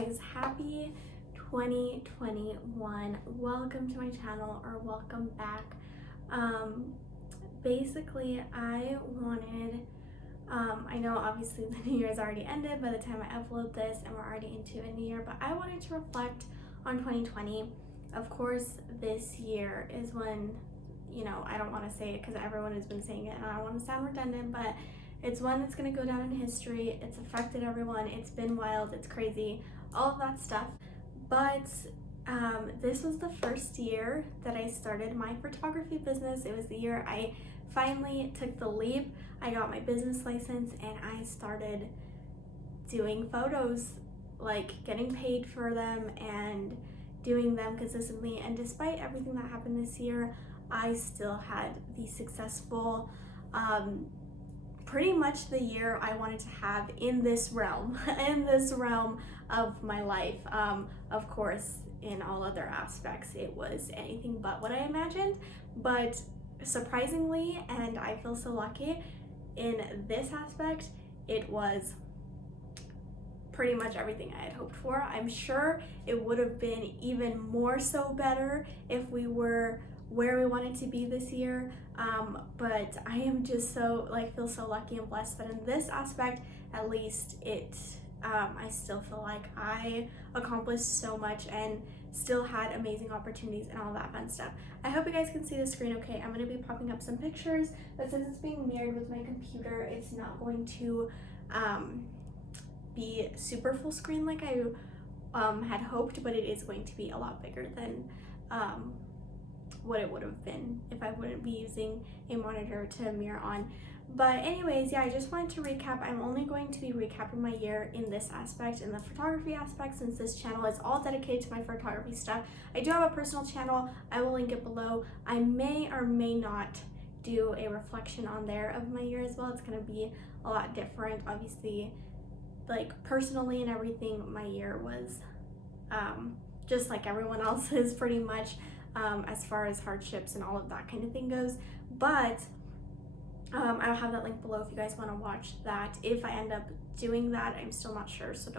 guys, happy 2021. Welcome to my channel, or welcome back. Basically I wanted, I know obviously the new year's already ended by the time I upload this and we're already into a new year, but I wanted to reflect on 2020. Of course, this year is when, you know, I don't want to say it because everyone has been saying it and I don't want to sound redundant, but it's one that's going to go down in history. It's affected everyone. It's been wild. It's crazy. All of that stuff. But this was the first year that I started my photography business. It was the year I finally took the leap. I got my business license and I started doing photos, like getting paid for them and doing them consistently. And despite everything that happened this year, I still had the successful, pretty much the year I wanted to have in this realm, of my life. Of course, in all other aspects, it was anything but what I imagined, but surprisingly, and I feel so lucky, in this aspect, it was pretty much everything I had hoped for. I'm sure it would have been even more so better if we were where we wanted to be this year, but I am just so, feel so lucky and blessed that in this aspect, at least, I still feel like I accomplished so much and still had amazing opportunities and all that fun stuff. I hope you guys can see the screen okay. I'm going to be popping up some pictures, but since it's being mirrored with my computer, it's not going to be super full screen like I had hoped, but it is going to be a lot bigger than what it would have been if I wouldn't be using a monitor to mirror on. But anyways, yeah, I just wanted to recap. I'm only going to be recapping my year in this aspect, in the photography aspect, since this channel is all dedicated to my photography stuff. I do have a personal channel. I will link it below. I may or may not do a reflection on there of my year as well. It's going to be a lot different. Obviously, like personally and everything, my year was just like everyone else's pretty much, as far as hardships and all of that kind of thing goes. But I'll have that link below if you guys want to watch that. If I end up doing that, I'm still not sure, so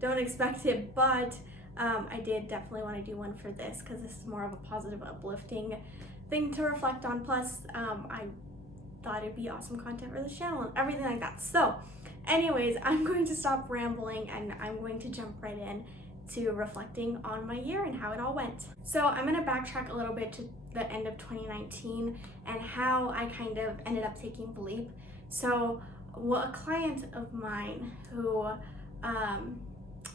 don't expect it. But I did definitely want to do one for this because this is more of a positive, uplifting thing to reflect on. Plus, I thought it'd be awesome content for the channel and everything like that. So, anyways, I'm going to stop rambling and I'm going to jump right in to reflecting on my year and how it all went. So I'm going to backtrack a little bit to the end of 2019 and how I kind of ended up taking the leap. So a client of mine who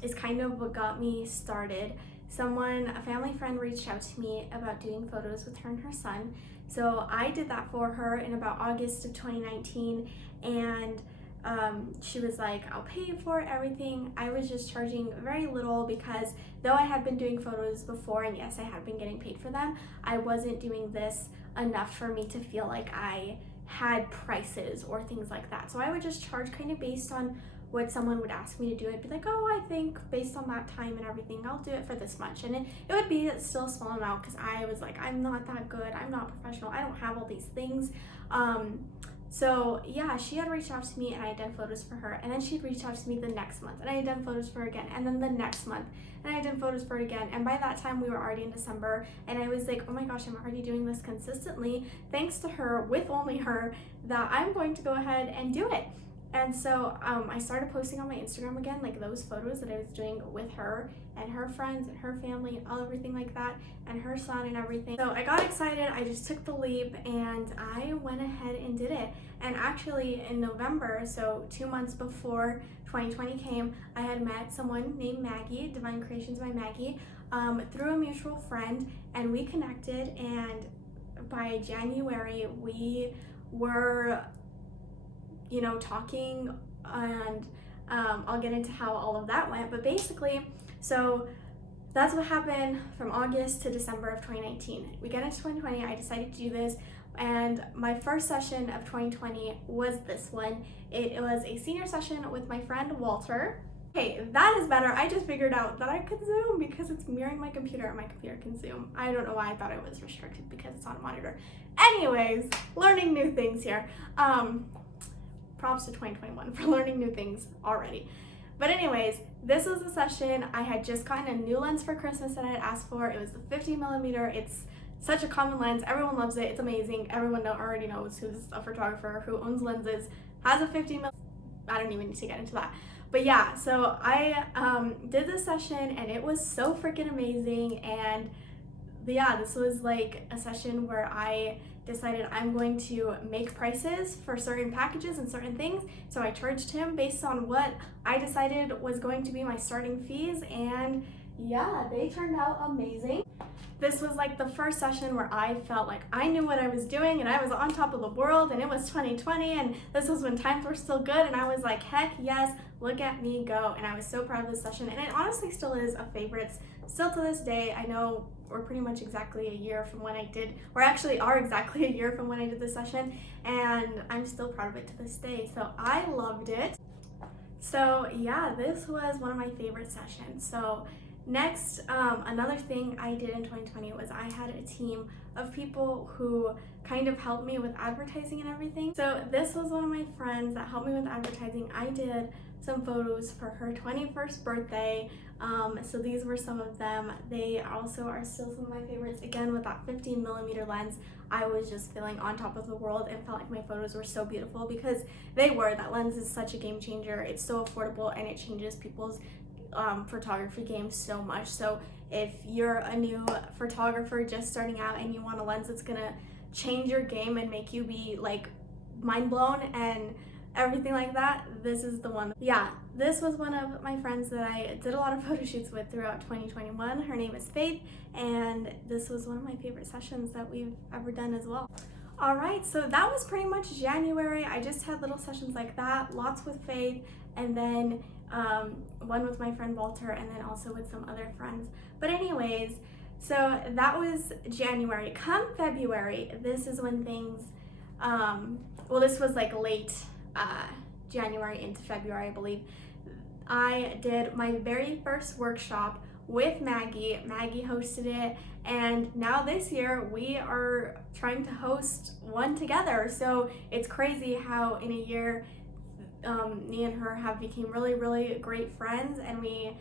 is kind of what got me started, a family friend reached out to me about doing photos with her and her son. So I did that for her in about August of 2019, and she was like, I'll pay you for everything. I was just charging very little because though I had been doing photos before, and yes, I had been getting paid for them, I wasn't doing this enough for me to feel like I had prices or things like that. So I would just charge kind of based on what someone would ask me to do. I'd be like, oh, I think based on that time and everything, I'll do it for this much. And it would be still a small amount because I was like, I'm not that good. I'm not professional. I don't have all these things. So yeah, she had reached out to me and I had done photos for her, and then she'd reached out to me the next month and I had done photos for her again, and then the next month and I had done photos for her again. And by that time we were already in December and I was like, oh my gosh, I'm already doing this consistently thanks to her, with only her, that I'm going to go ahead and do it. And so I started posting on my Instagram again, like those photos that I was doing with her and her friends and her family and everything like that, and her son and everything. So I got excited, I just took the leap and I went ahead and did it. And actually in November, so 2 months before 2020 came, I had met someone named Maggie, Divine Creations by Maggie, through a mutual friend, and we connected, and by January we were, you know, talking, and I'll get into how all of that went. But basically, so that's what happened from August to December of 2019. We get into 2020, I decided to do this, and my first session of 2020 was this one. It was a senior session with my friend Walter. Okay, that is better. I just figured out that I could zoom because it's mirroring my computer and my computer can zoom. I don't know why I thought it was restricted because it's on a monitor. Anyways, learning new things here. Props to 2021 for learning new things already. But anyways, this was the session. I had just gotten a new lens for Christmas that I had asked for. It was the 50mm. It's such a common lens. Everyone loves it. It's amazing. Everyone already knows who's a photographer who owns lenses, has a 50mm. I don't even need to get into that. But yeah, so I did this session and it was so freaking amazing. And yeah, this was like a session where I decided I'm going to make prices for certain packages and certain things. So I charged him based on what I decided was going to be my starting fees, and yeah, they turned out amazing. This was like the first session where I felt like I knew what I was doing and I was on top of the world, and it was 2020 and this was when times were still good, and I was like, heck yes, look at me go. And I was so proud of this session, and it honestly still is a favorite still to this day. I know we're pretty much exactly a year from when I did, or actually are exactly a year from when I did this session, and I'm still proud of it to this day. So I loved it. So yeah, this was one of my favorite sessions. So next, another thing I did in 2020 was I had a team of people who kind of helped me with advertising and everything. So this was one of my friends that helped me with advertising. I did some photos for her 21st birthday. So these were some of them. They also are still some of my favorites. Again, with that 15mm lens, I was just feeling on top of the world and felt like my photos were so beautiful because they were. That lens is such a game changer. It's so affordable and it changes people's photography game so much. So if you're a new photographer just starting out and you want a lens that's gonna change your game and make you be like mind blown and everything like that, this is the one. Yeah, this was one of my friends that I did a lot of photo shoots with throughout 2021. Her name is Faith, and this was one of my favorite sessions that we've ever done as well. All right, so that was pretty much January. I just had little sessions like that, lots with Faith, and then one with my friend Walter, and then also with some other friends. But anyways, so that was January. Come February, this is when things, well, this was like late January into February, I believe. I did my very first workshop with Maggie. Maggie hosted it, and now this year we are trying to host one together. So it's crazy how in a year me and her have become really great friends, and we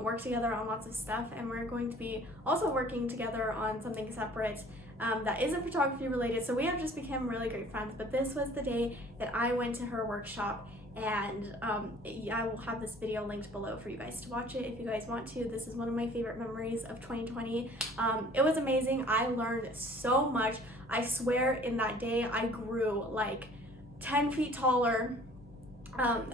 work together on lots of stuff, and we're going to be also working together on something separate that isn't photography related. So we have just become really great friends. But this was the day that I went to her workshop, and I will have this video linked below for you guys to watch it if you guys want to. This is one of my favorite memories of 2020. It was amazing. I learned so much. I swear in that day I grew like 10 feet taller.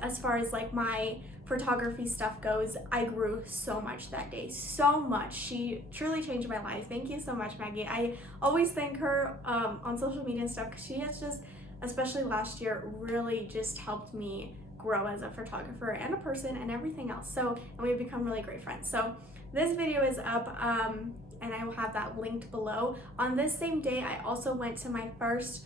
As far as like my photography stuff goes, I grew so much that day, so much. She truly changed my life. Thank you so much, Maggie. I always thank her on social media and stuff, because she has just, especially last year, really just helped me grow as a photographer and a person and everything else. So, and we've become really great friends. So this video is up, and I will have that linked below. On this same day, I also went to my first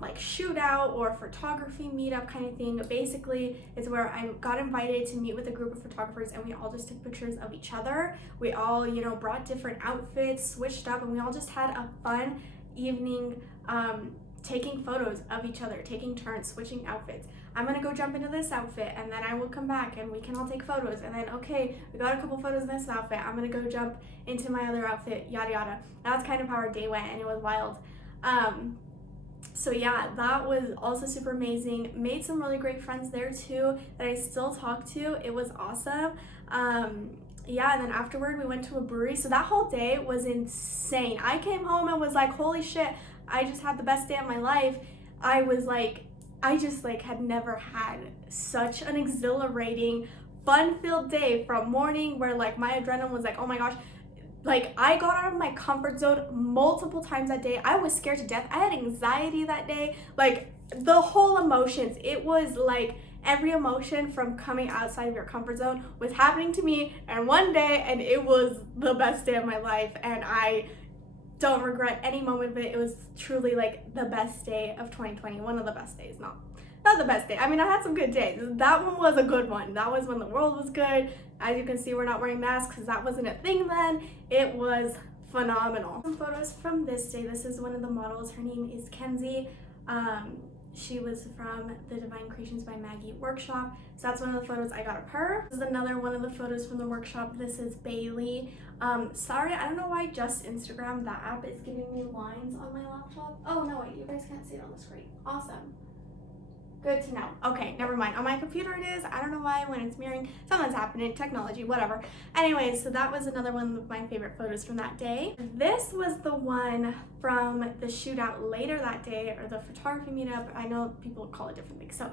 like shootout or photography meetup kind of thing. Basically, it's where I got invited to meet with a group of photographers, and we all just took pictures of each other. We all, you know, brought different outfits, switched up, and we all just had a fun evening taking photos of each other, taking turns, switching outfits. I'm gonna go jump into this outfit, and then I will come back and we can all take photos, and then okay, we got a couple photos in this outfit, I'm gonna go jump into my other outfit, yada yada. That's kind of how our day went, and it was wild. So yeah, that was also super amazing. Made some really great friends there too that I still talk to. It was awesome. Yeah, and then afterward we went to a brewery. So that whole day was insane. I came home and was like, holy shit, I just had the best day of my life. I was like, I just like had never had such an exhilarating, fun-filled day from morning where like my adrenaline was like, oh my gosh. Like, I got out of my comfort zone multiple times that day. I was scared to death. I had anxiety that day. Like, the whole emotions. It was like every emotion from coming outside of your comfort zone was happening to me in one day, and it was the best day of my life, and I don't regret any moment of it. It was truly like the best day of 2020. One of the best days. Not the best day. I mean, I had some good days. That one was a good one. That was when the world was good. As you can see, we're not wearing masks because that wasn't a thing then. It was phenomenal. Some photos from this day. This is one of the models. Her name is Kenzie. She was from the Divine Creations by Maggie workshop. So that's one of the photos I got of her. This is another one of the photos from the workshop. This is Bailey. Sorry, I don't know why just Instagram, that app, is giving me lines on my laptop. Oh no, wait, you guys can't see it on the screen. Awesome. Good to know. Okay, never mind. On my computer it is. I don't know why when it's mirroring. Something's happening. Technology, whatever. Anyways, so that was another one of my favorite photos from that day. This was the one from the shootout later that day, or the photography meetup. I know people call it different things. So,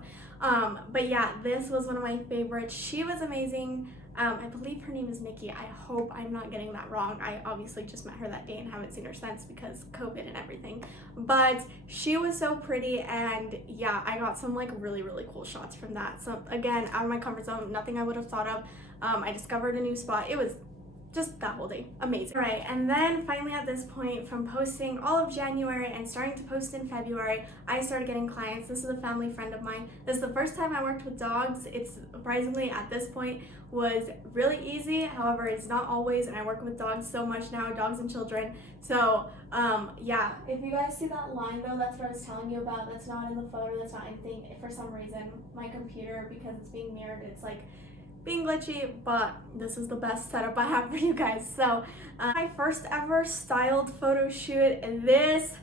but yeah, this was one of my favorites. She was amazing. I believe her name is Nikki. I hope I'm not getting that wrong. I obviously just met her that day and haven't seen her since because COVID and everything. But she was so pretty, and yeah, I got some like really cool shots from that. So again, out of my comfort zone, nothing I would have thought of. I discovered a new spot. It was just that whole day amazing. Right, and then finally at this point, from posting all of January and starting to post in February, I started getting clients. This is a family friend of mine. This is the first time I worked with dogs. It's surprisingly at this point was really easy. However, it's not always, and I work with dogs so much now, dogs and children. So yeah, if you guys see that line though, that's what I was telling you about. That's not in the photo, that's not anything. For some reason, my computer, because it's being mirrored, it's like being glitchy, but this is the best setup I have for you guys. So my first ever styled photo shoot, this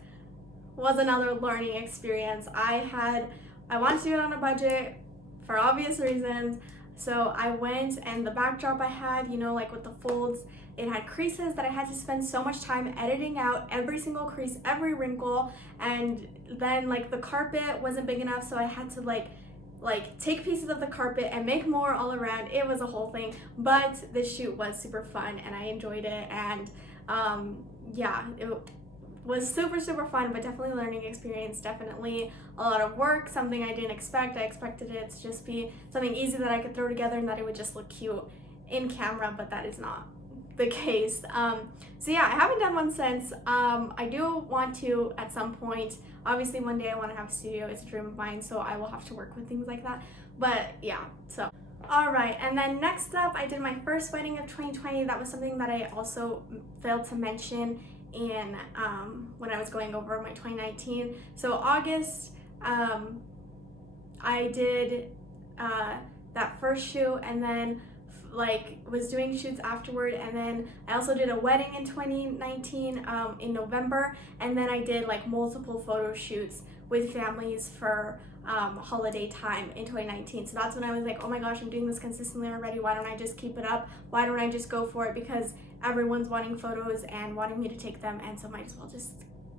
was another learning experience. I wanted to do it on a budget for obvious reasons. So I went, and the backdrop I had, you know, like with the folds, it had creases that I had to spend so much time editing out every single crease, every wrinkle, and then like the carpet wasn't big enough, so I had to like take pieces of the carpet and make more all around. It was a whole thing, but this shoot was super fun and I enjoyed it, and yeah, it was super fun, but definitely a learning experience, definitely a lot of work, something I didn't expect. I expected it to just be something easy that I could throw together and that it would just look cute in camera, but that is not the case. So yeah, I haven't done one since. I do want to at some point. Obviously one day I want to have a studio. It's a dream of mine, so I will have to work with things like that. But yeah, so alright, and then next up, I did my first wedding of 2020. That was something that I also failed to mention in when I was going over my 2019. So August, I did that first shoot, and then like was doing shoots afterward, and then I also did a wedding in 2019 in November, and then I did like multiple photo shoots with families for holiday time in 2019. So that's when I was like, oh my gosh, I'm doing this consistently already. Why don't I just keep it up? Why don't I just go for it? Because everyone's wanting photos and wanting me to take them, and so might as well just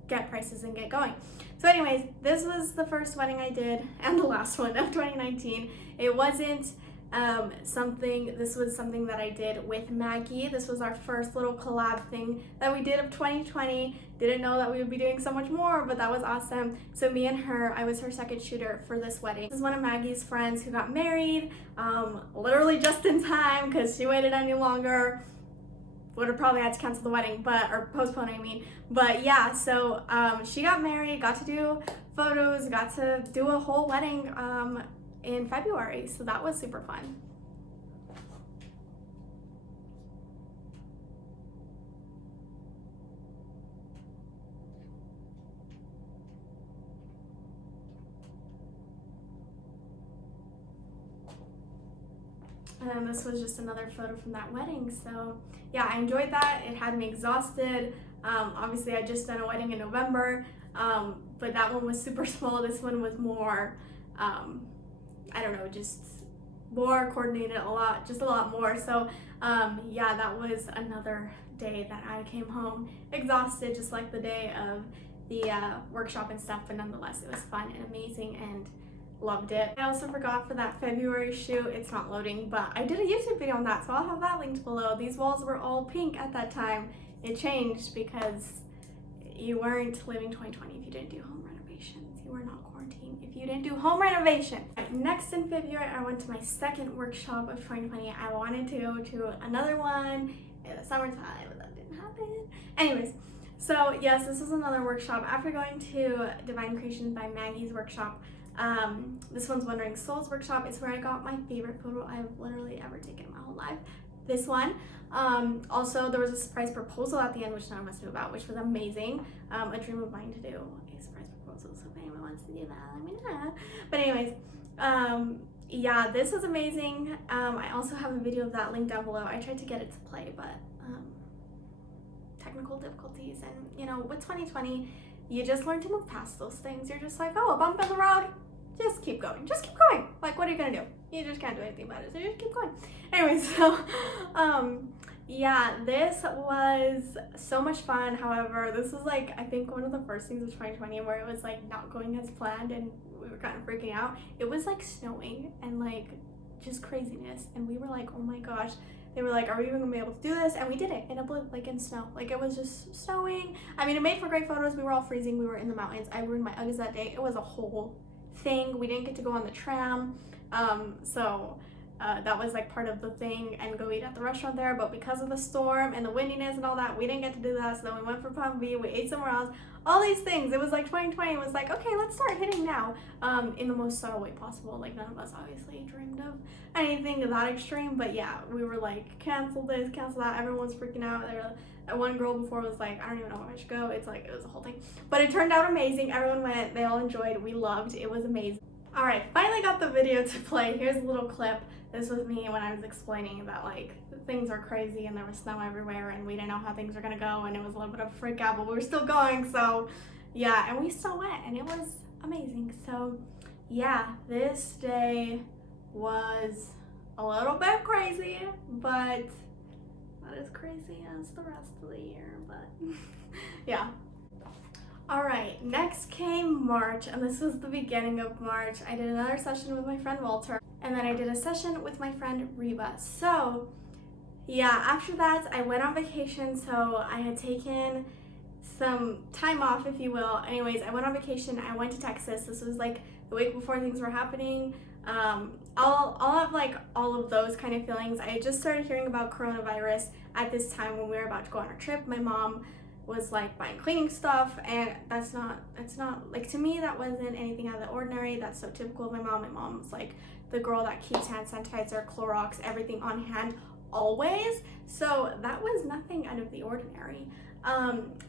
get prices and get going. So anyways, this was the first wedding I did and the last one of 2019. It wasn't this was something that I did with Maggie. This was our first little collab thing that we did of 2020. Didn't know that we would be doing so much more, but that was awesome. So me and her, I was her second shooter for this wedding. This is one of Maggie's friends who got married, literally just in time because she waited any longer. Would have probably had to cancel the wedding, or postpone, I mean. But yeah, so she got married, got to do photos, got to do a whole wedding in February, so that was super fun. And this was just another photo from that wedding. So yeah, I enjoyed that. It had me exhausted. Obviously I just done a wedding in November, but that one was super small. This one was more I don't know, just more coordinated, a lot more. So yeah, that was another day that I came home exhausted, just like the day of the workshop and stuff, but nonetheless it was fun and amazing and loved it. I also forgot for that February shoot, it's not loading, but I did a YouTube video on that, so I'll have that linked below. These walls were all pink at that time. It changed because you weren't living 2020 if you didn't do home renovations. You were not quarantined if you didn't do home renovation. Right, next in February, I went to my second workshop of 2020. I wanted to go to another one in the summertime, but that didn't happen. Anyways, so yes, this was another workshop. After going to Divine Creations by Maggie's workshop, this one's Wandering Souls workshop. It's where I got my favorite photo I've literally ever taken in my whole life. This one. Also, there was a surprise proposal at the end, which none of us knew about, which was amazing. A dream of mine to do a surprise proposal. proposal, so if anyone wants to do that, let me know. But anyways, yeah, this was amazing. I also have a video of that linked down below. I tried to get it to play, but technical difficulties, and you know, with 2020, you just learn to move past those things. You're just like, oh, a bump in the road, just keep going, just keep going. Like, what are you gonna do? You just can't do anything about it, so just keep going. Anyway, so yeah, this was so much fun. However, this was like, I think one of the first things of 2020 where it was like not going as planned and we were kind of freaking out. It was like snowing and like just craziness, and we were like, oh my gosh. They were like, are we even gonna be able to do this? And we did it in a blue, like in snow. Like, it was just snowing. I mean, it made for great photos. We were all freezing. We were in the mountains. I wore my Uggs that day. It was a whole thing. We didn't get to go on the tram. So that was like part of the thing, and go eat at the restaurant there. But because of the storm and the windiness and all that, we didn't get to do that. So then we went for Palm B. We ate somewhere else. All these things. It was like 2020 was like, okay, let's start hitting now, in the most subtle way possible. Like, none of us obviously dreamed of anything that extreme, but yeah, we were like, cancel this, cancel that. Everyone's freaking out. One girl before was like, I don't even know if I should go. It's like, it was a whole thing, but it turned out amazing. Everyone went, they all enjoyed, we loved, it was amazing. All right, finally got the video to play. Here's a little clip. This was me when I was explaining that like things are crazy and there was snow everywhere and we didn't know how things were gonna go, and it was a little bit of a freak out, but we were still going. So yeah, and we still went, and it was amazing. So yeah, this day was a little bit crazy, but not as crazy as the rest of the year, but yeah. All right, next came March, and this was the beginning of March. I did another session with my friend Walter, and then I did a session with my friend Reba. So yeah, after that, I went on vacation, so I had taken some time off, if you will. Anyways, I went on vacation. I went to Texas. This was like the week before things were happening. I'll have like all of those kind of feelings. I had just started hearing about coronavirus at this time when we were about to go on our trip. My mom was like buying cleaning stuff, and it's not like, to me that wasn't anything out of the ordinary. That's so typical of my mom. My mom's like the girl that keeps hand sanitizer, Clorox, everything on hand always. So that was nothing out of the ordinary.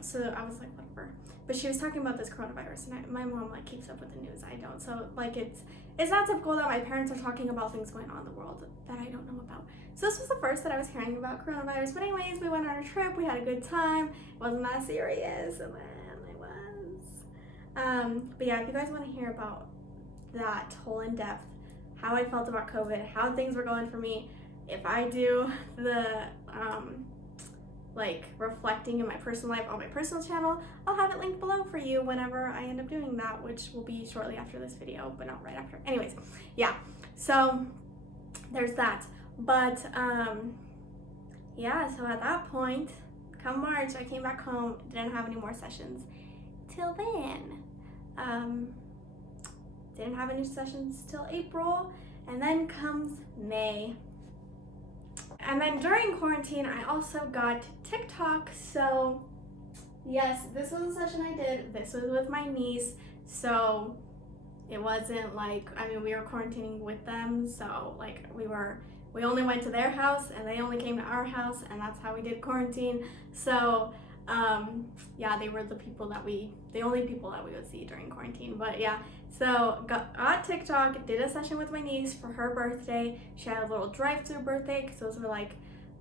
So I was like, whatever. But she was talking about this coronavirus, and my mom like keeps up with the news. I don't. So like it's not typical that my parents are talking about things going on in the world that I don't know about. So this was the first that I was hearing about coronavirus. But anyways, we went on a trip. We had a good time. It wasn't that serious, and then it was. But yeah, if you guys want to hear about that whole in depth, how I felt about COVID, how things were going for me, if I do the like reflecting in my personal life on my personal channel, I'll have it linked below for you whenever I end up doing that, which will be shortly after this video, but not right after. Anyways, yeah, so there's that. But yeah, so at that point, come March, I came back home, didn't have any more sessions till then. Didn't have any sessions till April, and then comes May. And then during quarantine, I also got TikTok. So yes, this was a session I did. This was with my niece. So it wasn't like, I mean, we were quarantining with them. So like we only went to their house and they only came to our house, and that's how we did quarantine. So yeah, they were the only people that we would see during quarantine. But yeah, so got TikTok, did a session with my niece for her birthday. She had a little drive-through birthday, because those were like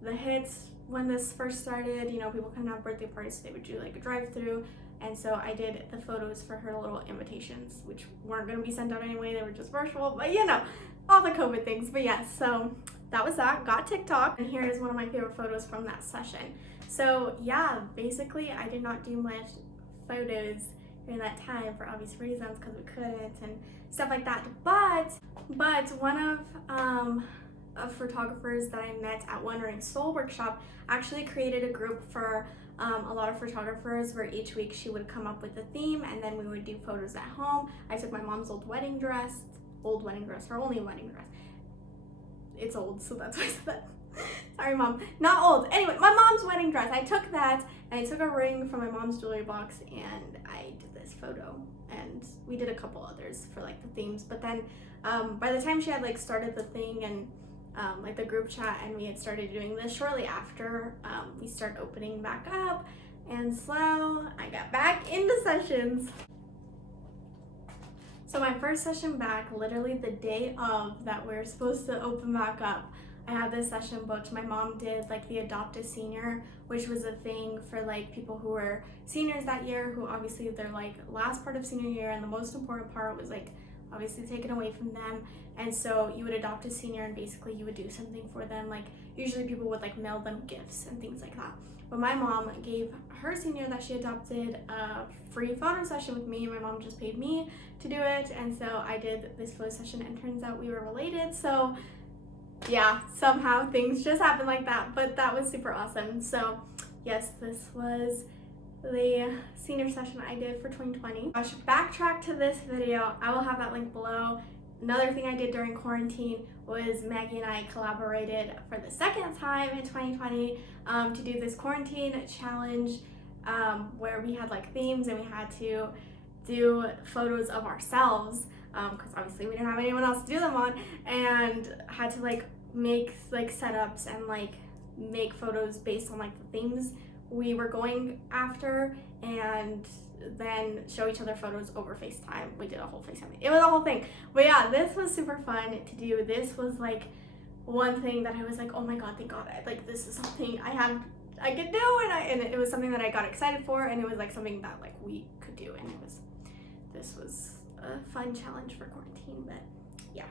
the hits when this first started. You know, people couldn't have birthday parties, so they would do like a drive-through. And so I did the photos for her little invitations, which weren't going to be sent out anyway. They were just virtual, but you know, all the COVID things. But yeah, so that was that. Got TikTok, and here is one of my favorite photos from that session. So yeah, basically I did not do much photos during that time for obvious reasons, because we couldn't and stuff like that. But one of photographers that I met at Wandering Soul Workshop actually created a group for a lot of photographers, where each week she would come up with a theme, and then we would do photos at home. I took my mom's old wedding dress, her only wedding dress. It's old, so that's why I said that. Sorry, Mom. Not old. Anyway, my mom's wedding dress. I took that, and I took a ring from my mom's jewelry box, and I did this photo. And we did a couple others for like the themes. But then by the time she had like started the thing and like the group chat, and we had started doing this shortly after, we started opening back up. And so I got back into sessions. So my first session back, literally the day of that we're supposed to open back up, I had this session booked. My mom did like the Adopt a Senior, which was a thing for like people who were seniors that year, who obviously they're like last part of senior year, and the most important part was like obviously taken away from them. And so you would adopt a senior and basically you would do something for them. Like usually people would like mail them gifts and things like that. But my mom gave her senior that she adopted a free photo session with me. My mom just paid me to do it, and so I did this photo session, and turns out we were related. So yeah, somehow things just happened like that, but that was super awesome. So yes, this was the senior session I did for 2020. I should backtrack to this video. I will have that link below. Another thing I did during quarantine was Maggie and I collaborated for the second time in 2020 to do this quarantine challenge where we had like themes and we had to do photos of ourselves because obviously we didn't have anyone else to do them on, and had to like make like setups and like make photos based on like the themes we were going after, and then show each other photos over FaceTime. We did a whole FaceTime. It was a whole thing. But yeah, this was super fun to do. This was like one thing that I was like, oh my god, thank god, like this is something I could do, and it was something that I got excited for, and it was like something that like we could do, and this was a fun challenge for quarantine. But yeah.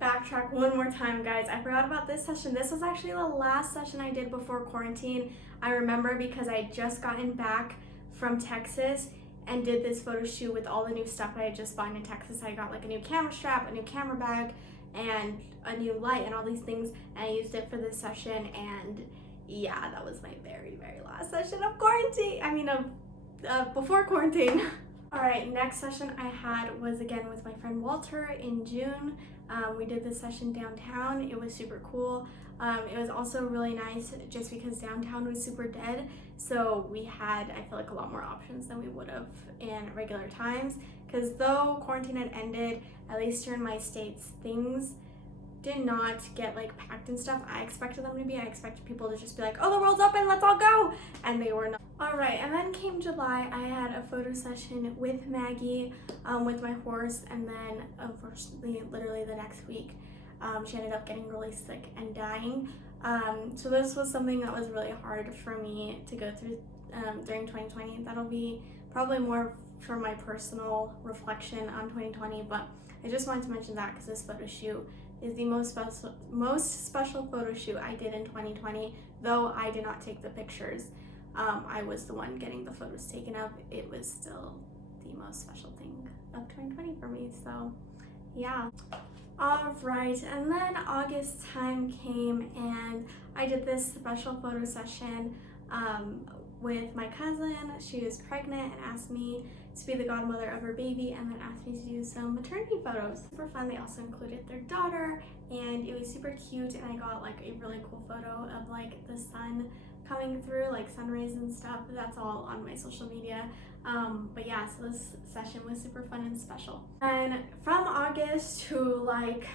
Backtrack one more time, guys. I forgot about this session. This was actually the last session I did before quarantine. I remember because I had just gotten back from Texas and did this photo shoot with all the new stuff I had just bought in Texas. I got like a new camera strap, a new camera bag, and a new light and all these things, and I used it for this session. And yeah, that was my very, very last session of quarantine. I mean, of before quarantine. All right, next session I had was again with my friend Walter in June. We did this session downtown. It was super cool. It was also really nice just because downtown was super dead. So we had, I feel like, a lot more options than we would have in regular times. Because though quarantine had ended, at least here in my states, things did not get like packed and stuff. I expected them to be. I expected people to just be like, oh, the world's open, let's all go. And they were not. All right, and then came July. I had a photo session with Maggie, with my horse, and then unfortunately, literally the next week, she ended up getting really sick and dying. So this was something that was really hard for me to go through during 2020. That'll be probably more for my personal reflection on 2020, but I just wanted to mention that because this photo shoot is the most special photo shoot I did in 2020, though I did not take the pictures. I was the one getting the photos taken of. It was still the most special thing of 2020 for me, so yeah. All right, and then August time came and I did this special photo session with my cousin. She was pregnant and asked me to be the godmother of her baby, and then asked me to do some maternity photos. Super fun. They also included their daughter, and it was super cute, and I got like a really cool photo of like the sun coming through, like sun rays and stuff. That's all on my social media. But yeah, so this session was super fun and special. And from August to like,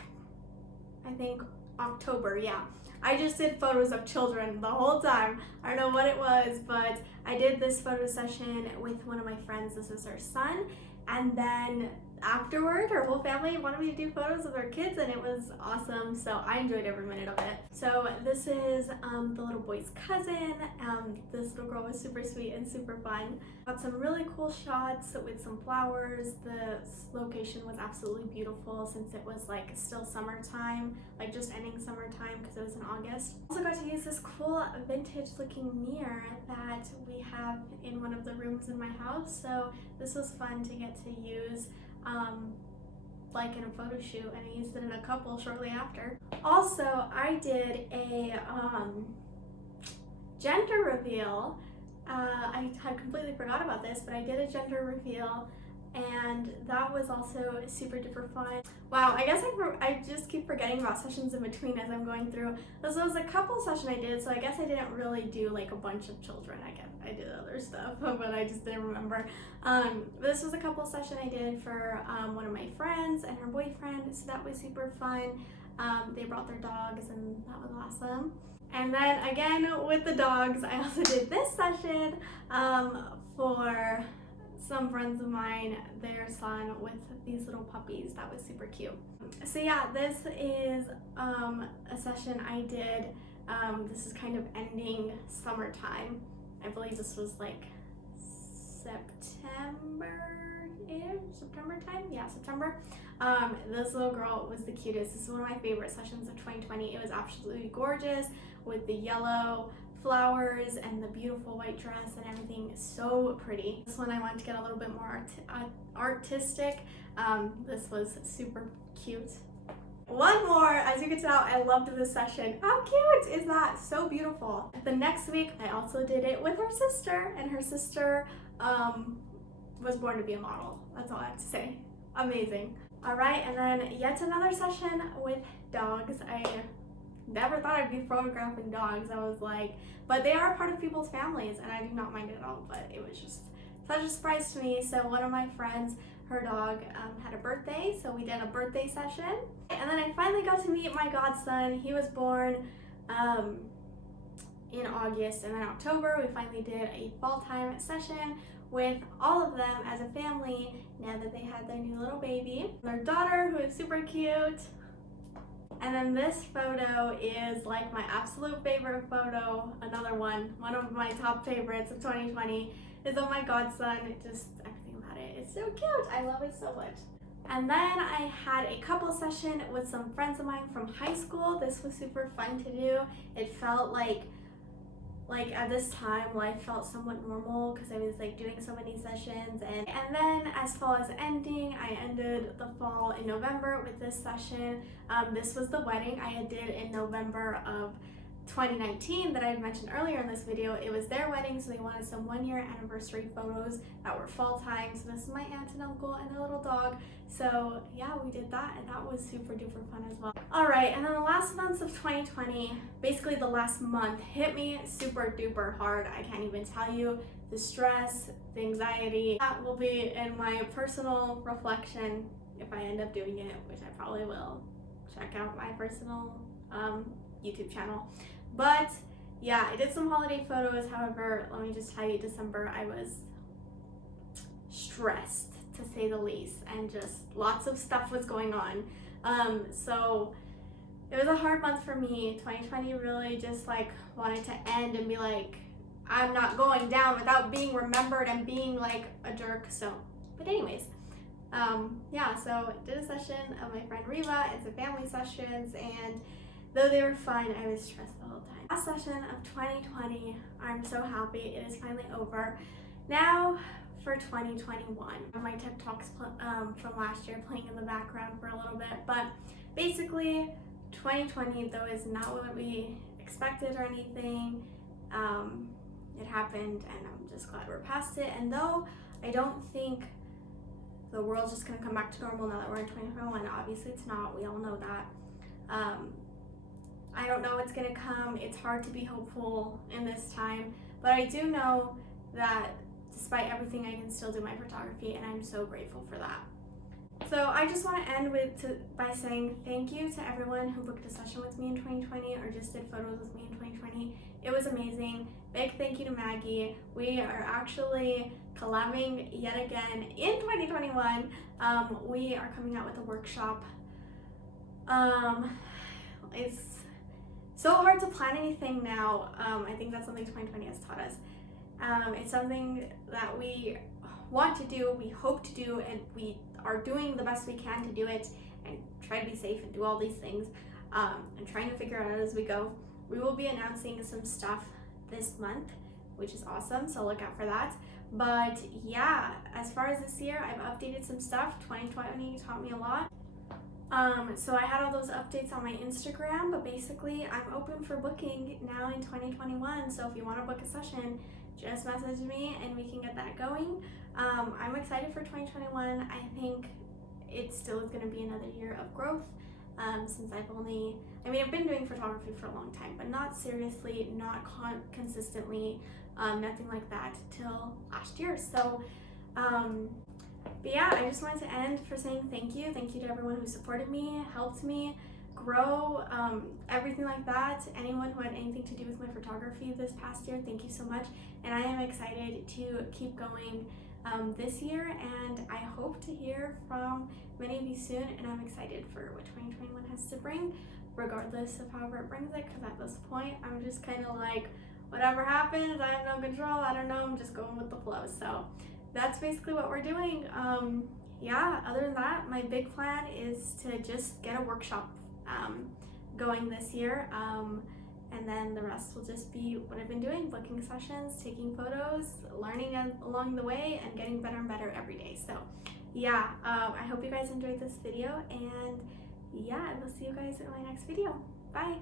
I think October, yeah, I just did photos of children the whole time. I don't know what it was, but I did this photo session with one of my friends. This is her son. And then afterward, her whole family wanted me to do photos of their kids, and it was awesome. So I enjoyed every minute of it. So this is the little boy's cousin. This little girl was super sweet and super fun. Got some really cool shots with some flowers. The location was absolutely beautiful since it was like still summertime, like just ending summertime because it was in August. Also got to use this cool vintage looking mirror that we have in one of the rooms in my house. So this was fun to get to use like in a photo shoot, and I used it in a couple shortly after. Also, I did a gender reveal. I had completely forgot about this, but I did a gender reveal, and that was also super duper fun. Wow, I guess I just keep forgetting about sessions in between as I'm going through. This was a couple session I did, so I guess I didn't really do like a bunch of children. I guess I did other stuff, but I just didn't remember. This was a couple session I did for one of my friends and her boyfriend, so that was super fun. They brought their dogs, and that was awesome. And then again with the dogs, I also did this session for some friends of mine their son with these little puppies. That was super cute. So yeah, this is a session I did. This is kind of ending summertime. I believe this was like September time? Yeah, September. This little girl was the cutest. This is one of my favorite sessions of 2020. It was absolutely gorgeous with the yellow flowers and the beautiful white dress and everything. So pretty. This one I wanted to get a little bit more artistic. This was super cute. One more, as you can tell, I loved this session. How cute is that? So beautiful. The next week, I also did it with her sister, and her sister was born to be a model. That's all I have to say. Amazing. All right, and then yet another session with dogs. I never thought I'd be photographing dogs. I was like, but they are part of people's families, and I do not mind it at all, but it was just such a surprise to me. So one of my friends, her dog had a birthday, so we did a birthday session. And then I finally got to meet my godson. He was born in August, and then October we finally did a fall time session with all of them as a family now that they had their new little baby. Their daughter, who is super cute. And then this photo is like my absolute favorite photo. Another one of my top favorites of 2020 is of my godson. Just everything about it. It's so cute. I love it so much. And then I had a couple session with some friends of mine from high school. This was super fun to do. It felt like at this time life felt somewhat normal because I was like doing so many sessions. And then as fall is ending, I ended the fall in November with this session. This was the wedding I did in November of 2019 that I had mentioned earlier in this video. It was their wedding, so they wanted some 1-year anniversary photos that were fall time. So this is my aunt and uncle and their little dog. So yeah, we did that, and that was super duper fun as well. All right, and then the last months of 2020, basically the last month, hit me super duper hard. I can't even tell you the stress, the anxiety. That will be in my personal reflection if I end up doing it, which I probably will. Check out my personal YouTube channel. But yeah, I did some holiday photos. However, let me just tell you, December I was stressed to say the least, and just lots of stuff was going on. So it was a hard month for me. 2020 really just like wanted to end and be like, I'm not going down without being remembered and being like a jerk. So, but anyways, yeah, so I did a session of my friend Reva and some family sessions, and though they were fun, I was stressed the whole time. Last session of 2020, I'm so happy it is finally over. Now for 2021. My TikToks from last year playing in the background for a little bit, but basically 2020 though is not what we expected or anything. It happened, and I'm just glad we're past it. And though I don't think the world's just gonna come back to normal now that we're in 2021, obviously it's not, we all know that. I don't know what's gonna come. It's hard to be hopeful in this time, but I do know that despite everything, I can still do my photography, and I'm so grateful for that. So I just want to end by saying thank you to everyone who booked a session with me in 2020 or just did photos with me in 2020. It was amazing. Big thank you to Maggie. We are actually collabing yet again in 2021. We are coming out with a workshop. It's so hard to plan anything now. I think that's something 2020 has taught us. It's something that we want to do, we hope to do, and we are doing the best we can to do it and try to be safe and do all these things, and trying to figure it out as we go. We will be announcing some stuff this month, which is awesome, so look out for that. But yeah, as far as this year, I've updated some stuff. 2020 taught me a lot. So I had all those updates on my Instagram, but basically I'm open for booking now in 2021. So if you want to book a session, just message me and we can get that going. I'm excited for 2021. I think it still is going to be another year of growth, since I've been doing photography for a long time, but not seriously, not consistently, nothing like that till last year. So, but yeah, I just wanted to end for saying thank you. Thank you to everyone who supported me, helped me grow, everything like that. Anyone who had anything to do with my photography this past year, thank you so much. And I am excited to keep going this year, and I hope to hear from many of you soon, and I'm excited for what 2021 has to bring, regardless of however it brings it, because at this point I'm just kind of like, whatever happens, I have no control, I don't know, I'm just going with the flow. So that's basically what we're doing. Yeah, other than that, my big plan is to just get a workshop going this year, and then the rest will just be what I've been doing, booking sessions, taking photos, learning along the way, and getting better and better every day. So yeah, I hope you guys enjoyed this video, and yeah, I will see you guys in my next video. Bye!